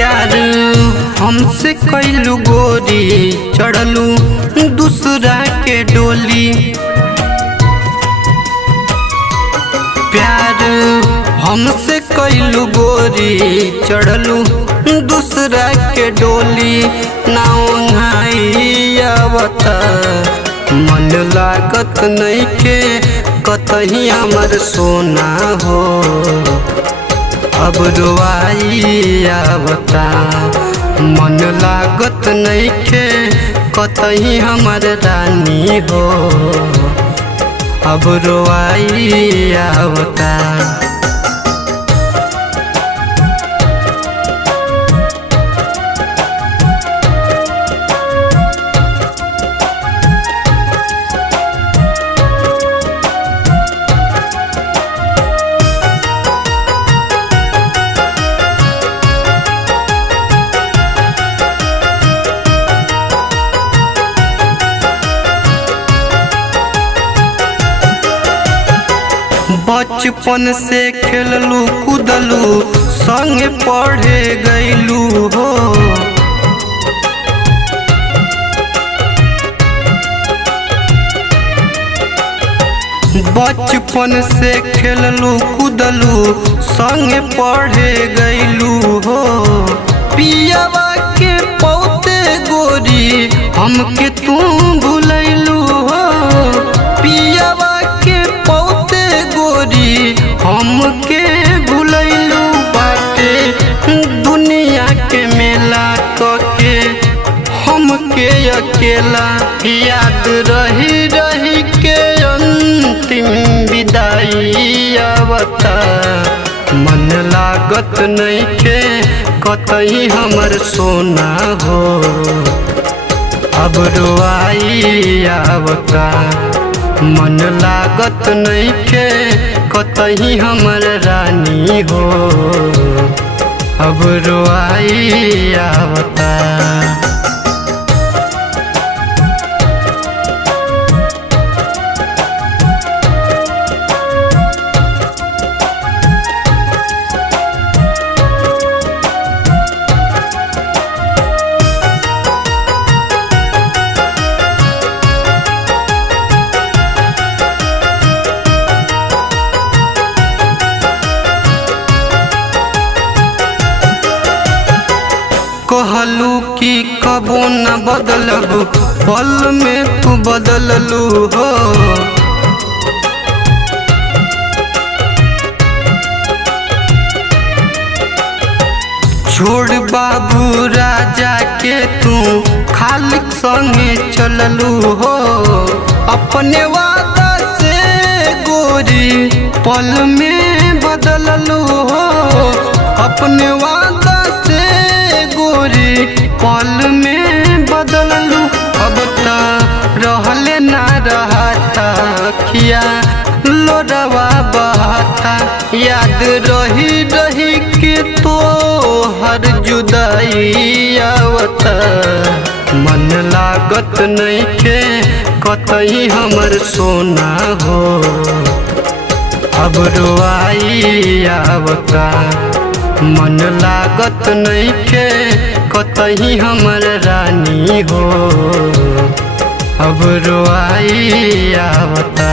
प्यार हमसे कैलू गोरी, चढ़लू दूसरा के डोली। प्यार हमसे कैलू गोरी, चढ़लू दूसरा के डोली। नावता मन लागत नइखे कतही हमर सोना हो। अब रोआई आवता मन लागत नइखे कतही हमर रानी हो। अब रोआई आवता। बचपन से खेललू कूदलू संग पढ़े गईलू हो। बचपन से खेललू कूदलू संग पढ़े गईलू हो। पियावा के पौते गोरी हमके तू भूलैलू हो। पियावा के पौते गोरी हमके भूलैलू बाटे। दुनिया के मेला कके हमके अकेला याद रही रही के अंतिम विदाई आवता। मन लागत नइखे कतई हमर सोना हो। अब रोआई आवता मन लागत नइखे कतही हमर रानी हो। अब रोआई आवता। कहलू कि कबो न बदलब, पल में तू बदललू हो। छोड़ बाबू राजा के तू खालिक संगे चललू हो। अपने वादा से गोरी पल में बदललू हो। अपने वादा से गोरी पल में बदललू। अब त रहले ना रहता खिया लोरवा बहाता। याद रही रही के तो हर जुदाई आवता। मन लागत नइखे कतई हमर सोना हो। अब रोआई आवता मन लागत नइखे कतही हमर रानी हो। अब रोआई आवता।